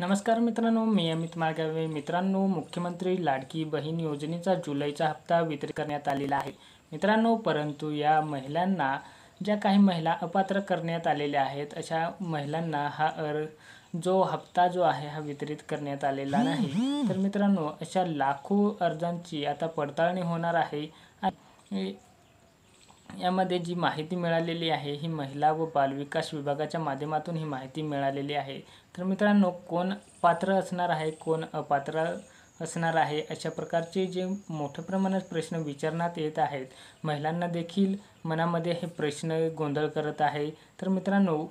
नमस्कार मित्रांनो, मी अमित माळगावे. मित्रांनो, मुख्यमंत्री लाडकी बहीण योजनेचा जुलैचा हप्ता वितरित करण्यात आलेला आहे मित्रांनो. परंतु या महिलांना, ज्या काही महिला अपात्र करण्यात आलेल्या आहेत, अशा महिलांना जो हप्ता जो आहे हा वितरित करण्यात आलेला नाही. तर मित्रांनो, अशा लाखो अर्जांची आता पडताळणी होणार आहे. यामध्ये जी माहिती मिळालेली आहे ही महिला व बालविकास विभागाच्या माध्यमातून ही माहिती मिळालेली आहे. तर मित्रांनो, कोण पात्र असणार आहे, कोण अपात्र असणार आहे, अशा प्रकारचे जे मोठ्या प्रमाणात प्रश्न विचारण्यात येत आहेत. महिलांना देखील मनामध्ये हे प्रश्न गोंधळ करत आहे. तर मित्रांनो,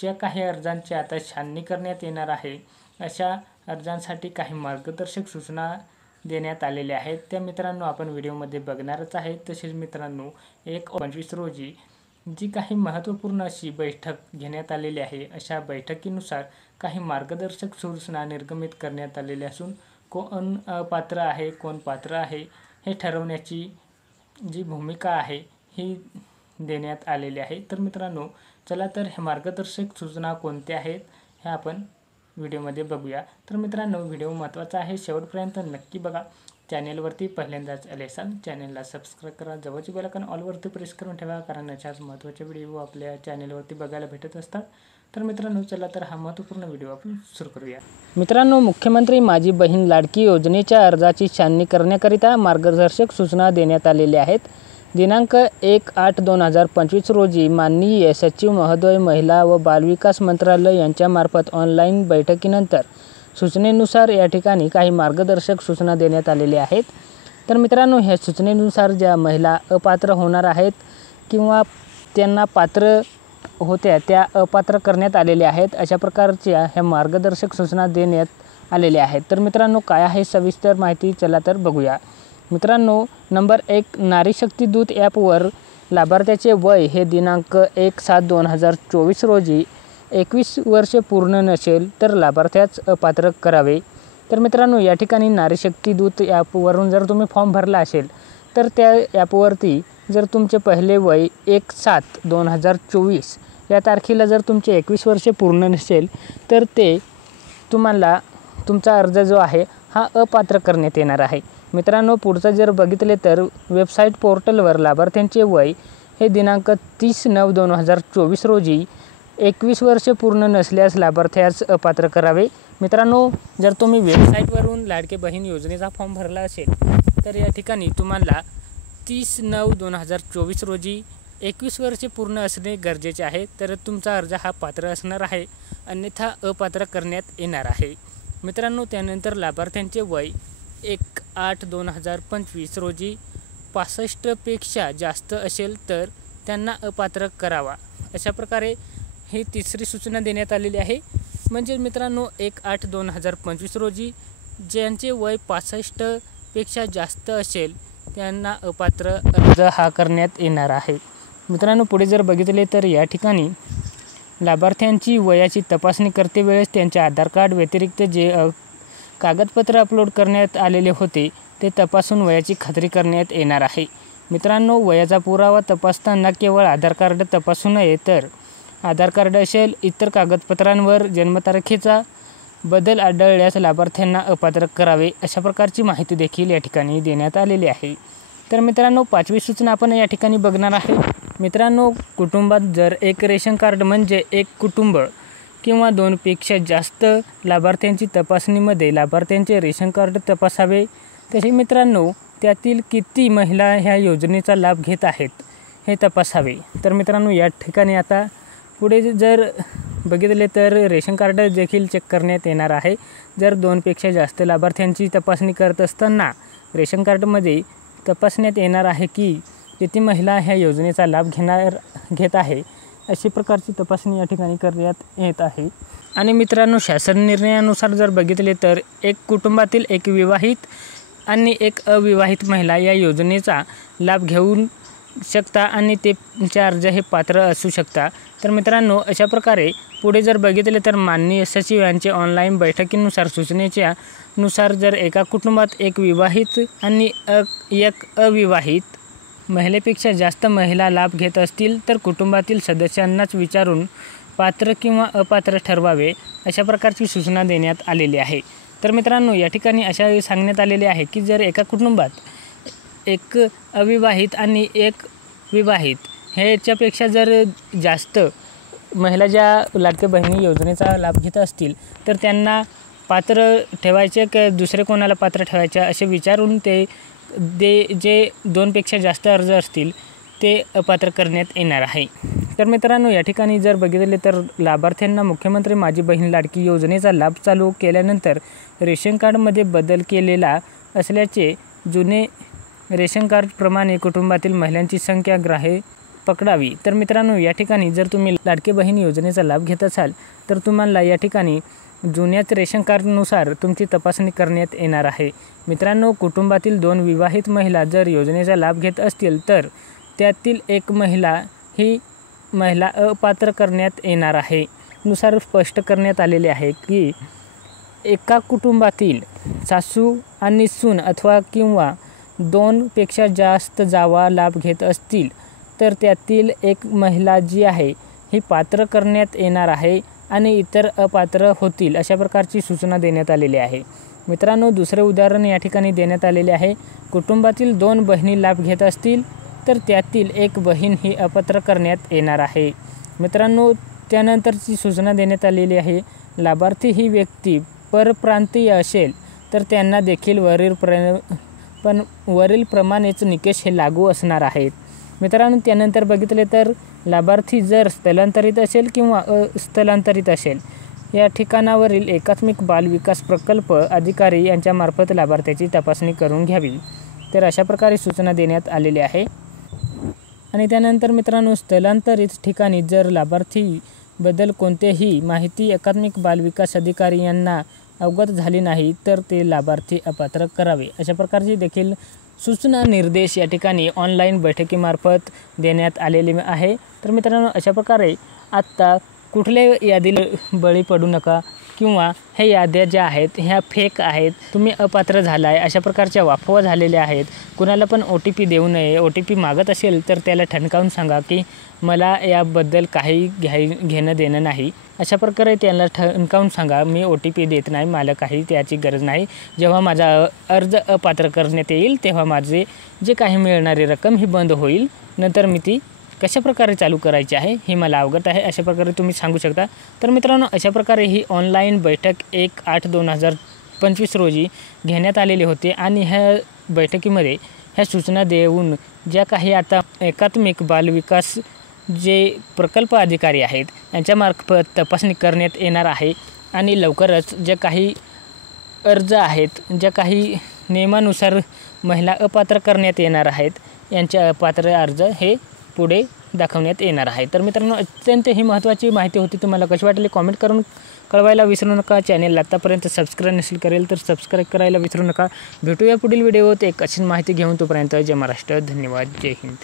ज्या काही अर्जांची आता छाननी करण्यात येणार आहे, अशा अर्जांसाठी काही मार्गदर्शक सूचना देण्यात आलेल्या आहेत. त्या मित्रांनो आपण व्हिडिओमध्ये बघणारच आहे. तसेच मित्रांनो, 1/25 रोजी जी काही महत्त्वपूर्ण अशी बैठक घेण्यात आलेली आहे, अशा बैठकीनुसार काही मार्गदर्शक सूचना निर्गमित करण्यात आलेल्या असून कोण अपात्र आहे, कोण पात्र आहे हे ठरवण्याची जी भूमिका आहे ही देण्यात आलेली आहे. तर मित्रांनो, चला तर हे मार्गदर्शक सूचना कोणत्या आहेत हे आपण व्हिडिओमध्ये बघूया. तर मित्रांनो, व्हिडिओ महत्त्वाचा आहे, शेवटपर्यंत नक्की बघा. चॅनेलवरती पहिल्यांदाच आले असाल, चॅनेलला सबस्क्राईब करा, जवळची बेल आयकॉन ऑलवरती प्रेस करून ठेवा, कारण अशाच महत्त्वाचे व्हिडिओ आपल्या चॅनेलवरती बघायला भेटत असतात. तर मित्रांनो, चला तर हा महत्त्वपूर्ण व्हिडिओ आपण सुरू करूया. मित्रांनो, मुख्यमंत्री माझी बहीण लाडकी योजनेच्या अर्जाची छाननी करण्याकरिता मार्गदर्शक सूचना देण्यात आलेल्या आहेत. दिनांक 1/8/2025 रोजी माननीय सचिव महोदय, महिला व बालविकास मंत्रालय यांच्यामार्फत ऑनलाईन बैठकीनंतर सूचनेनुसार या ठिकाणी काही मार्गदर्शक सूचना देण्यात आलेल्या आहेत. तर मित्रांनो, ह्या सूचनेनुसार ज्या महिला अपात्र होणार आहेत किंवा त्यांना पात्र होत्या त्या अपात्र करण्यात आलेल्या आहेत, अशा प्रकारच्या ह्या मार्गदर्शक सूचना देण्यात आलेल्या आहेत. तर मित्रांनो, काय आहे सविस्तर माहिती, चला तर बघूया. मित्रांनो, नंबर 1, नारी शक्ती दूत ॲपवर लाभार्थ्याचे वय हे दिनांक 1/7/2024 रोजी 21 वर्षे पूर्ण नसेल तर लाभार्थ्यास अपात्र करावे. तर मित्रांनो, या ठिकाणी नारी शक्ती दूत ॲपवरून जर तुम्ही फॉर्म भरला असेल तर त्या ॲपवरती जर तुमचे पहिले वय 1/7/2024 या तारखेला जर तुमचे 21 वर्षे पूर्ण नसेल तर ते तुम्हाला तुमचा अर्ज जो आहे हा अपात्र करण्यात येणार आहे. मित्रांनो, पुढचं जर बघितले तर वेबसाईट पोर्टलवर लाभार्थ्यांचे वय हे दिनांक 30/9/2024 रोजी 21 वर्षे पूर्ण नसल्यास लाभार्थ्यास अपात्र करावे. मित्रांनो, जर तुम्ही वेबसाईटवरून लाडकी बहीण योजनेचा फॉर्म भरला असेल तर या ठिकाणी तुम्हाला 30/9/2024 रोजी 21 वर्षे पूर्ण असणे गरजेचे आहे, तर तुमचा अर्ज हा पात्र असणार आहे, अन्यथा अपात्र करण्यात येणार आहे. मित्रांनो, त्यानंतर लाभार्थ्यांचे वय 1/8/2025 रोजी 65पेक्षा जास्त असेल तर त्यांना अपात्र करावा. अशा प्रकारे ही तिसरी सूचना देण्यात आलेली आहे. म्हणजे मित्रांनो, 1/8/2025 रोजी ज्यांचे वय 65पेक्षा जास्त असेल त्यांना अपात्र अर्ज हा करण्यात येणार आहे. मित्रांनो, पुढे जर बघितले तर या ठिकाणी लाभार्थ्यांची वयाची तपासणी करते वेळेस त्यांच्या आधार कार्ड व्यतिरिक्त जे कागदपत्र अपलोड करण्यात आलेले होते ते तपासून वयाची खात्री करण्यात येणार आहे. मित्रांनो, वयाचा पुरावा तपासताना केवळ आधार कार्ड तपासू नये, तर आधार कार्ड असेल इतर कागदपत्रांवर जन्मतारखेचा बदल आढळल्यास लाभार्थ्यांना अपात्र करावे, अशा प्रकारची माहिती देखील या ठिकाणी देण्यात आलेली आहे. तर मित्रांनो, 5वी सूचना आपण या ठिकाणी बघणार आहे. मित्रांनो, कुटुंबात जर एक रेशन कार्ड म्हणजे एक कुटुंब किंवा 2पेक्षा जास्त लाभार्थ्यांची तपासणीमध्ये लाभार्थ्यांचे रेशन कार्ड तपासावे. तसे मित्रांनो, त्यातील किती महिला ह्या योजनेचा लाभ घेत आहेत हे तपासावे. तर मित्रांनो, या ठिकाणी आता पुढे जर बघितले तर रेशन कार्ड देखील चेक करण्यात येणार आहे. जर 2पेक्षा जास्त लाभार्थ्यांची तपासणी करत असताना रेशन कार्डमध्ये तपासण्यात येणार आहे की किती महिला ह्या योजनेचा लाभ घेत आहे, अशी प्रकारची तपासणी या ठिकाणी करण्यात येत आहे. आणि मित्रांनो, शासन निर्णयानुसार जर बघितले तर एक कुटुंबातील एक विवाहित आणि एक अविवाहित महिला या योजनेचा लाभ घेऊ शकता आणि त्यांचे अर्ज हे पात्र असू शकता. तर मित्रांनो, अशा प्रकारे पुढे जर बघितले तर माननीय सचिव यांचे ऑनलाईन बैठकीनुसार सूचनेच्या नुसार जर एका कुटुंबात एक विवाहित आणि एक अविवाहित महिलेपेक्षा जास्त महिला लाभ घेत असतील तर कुटुंबातील सदस्यांनाच विचारून पात्र किंवा अपात्र ठरवावे अशा प्रकारची सूचना देण्यात आलेली आहे। तर मित्रांनो, या ठिकाणी अशा सांगण्यात आलेले आहे की जर एका कुटुंबात एक अविवाहित आणि एक विवाहित ह्याच्यापेक्षा जर जास्त महिला ज्या लाडक्या बहिणी योजनेचा लाभ घेत असतील तर त्यांना पात्र ठेवायचे की दुसरे कोणाला पात्र ठेवायचे असे विचारून जे 2पेक्षा जास्त अर्ज असतील ते अपात्र करण्यात येणार आहे। तर मित्रांनो, या ठिकाणी जर बघितले तर लाभार्थ्यांना मुख्यमंत्री माझी बहीण लाडकी योजनेचा लाभ चालू केल्यानंतर रेशन कार्डमध्ये बदल केलेला असल्याचे जुने रेशन कार्डप्रमाणे कुटुंबातील महिलांची संख्या ग्राह्य पकडावी। तर मित्रांनो, या ठिकाणी जर तुम्ही लाडकी बहीण योजनेचा लाभ घेत असाल तर तुम्हाला या ठिकाणी जुन्याच रेशन कार्डनुसार तुमची तपासणी करण्यात येणार आहे। मित्रांनो, कुटुंबातील 2 विवाहित महिला जर योजनेचा लाभ घेत असतील तर त्यातील एक महिला ही महिला अपात्र करण्यात येणार आहे। नुसार स्पष्ट करण्यात आलेले आहे की एका कुटुंबातील सासू आणि सून अथवा किंवा 2पेक्षा जास्त जावा लाभ घेत असतील तर त्यातील एक महिला जी आहे ही पात्र करण्यात येणार आहे आणि इतर अपात्र होतील अशा प्रकारची सूचना देण्यात आलेली आहे। मित्रांनो, दुसरे उदाहरण या ठिकाणी देण्यात आलेले आहे। कुटुंबातील 2 बहिणी लाभ घेत असतील तर त्यातील एक बहीण ही अपात्र करण्यात येणार आहे। मित्रांनो, त्यानंतरची सूचना देण्यात आलेली आहे, लाभार्थी ही व्यक्ती परप्रांतीय असेल तर त्यांना देखील वरील प्रमाणेच निकष हे लागू असणार आहेत। मित्रांनो, त्यानंतर बघितले तर लाभार्थी जर स्थलांतरित असेल किंवा अस्थलांतरित असेल या ठिकाणावरील एकात्मिक बाल विकास प्रकल्प अधिकारी यांच्यामार्फत लाभार्थ्याची तपासणी करून घ्यावी। तर अशा प्रकारे सूचना देण्यात आलेली आहे। आणि त्यानंतर मित्रांनो, स्थलांतरित ठिकाणी जर लाभार्थीबद्दल कोणतीही माहिती एकात्मिक बाल विकास अधिकारी यांना अवगत झाली नाही तर ते लाभार्थी अपात्र करावे अशा प्रकारची देखील सूचना निर्देश या ठिकाणी ऑनलाईन बैठकीमार्फत देण्यात आलेले आहे। तर मित्रांनो, अशा प्रकारे आत्ता कुठल्या यादीला बळी पडू नका किंवा हे याद्या ज्या आहेत ह्या फेक आहेत, तुम्ही अपात्र झाला आहे अशा प्रकारच्या अफवा झालेल्या आहेत। कुणाला पण OTP देऊ नये। OTP मागत असेल तर त्याला ठणकावून सांगा की मला याबद्दल काही घेणं देणं नाही अशा प्रकारे त्यांना ठणकावून सांगा, मी OTP देत नाही, मला काही त्याची गरज नाही। जेव्हा माझा अर्ज अपात्र करण्यात येईल तेव्हा माझे जे काही मिळणारी रक्कम ही बंद होईल, नंतर मी ती कशा प्रकारे चालू करायची आहे हे मला अवगत आहे अशा प्रकारे तुम्ही सांगू शकता। तर मित्रांनो, अशा प्रकारे ही ऑनलाईन बैठक 1/8/2025 रोजी घेण्यात आलेली होती आणि ह्या बैठकीमध्ये ह्या सूचना देऊन ज्या काही आता एकात्मिक बाल विकास जे प्रकल्प अधिकारी आहेत यांच्यामार्फत तपासणी करण्यात येणार आहे आणि लवकरच जे काही अर्ज आहेत, ज्या काही नियमानुसार महिला अपात्र करण्यात येणार आहेत यांचे अपात्र अर्ज हे पुढे दाखवण्यात येणार आहे। तर मित्रांनो, अत्यंत ही महत्त्वाची माहिती होती। तुम्हाला कशी वाटली कमेंट करून कळवायला विसरू नका। चॅनेलला आतापर्यंत सबस्क्राईब नसेल करेल तर सबस्क्राईब करायला विसरू नका। भेटूया पुढील व्हिडिओत एक अशीच माहिती घेऊन, तोपर्यंत जय महाराष्ट्र, धन्यवाद, जय हिंद।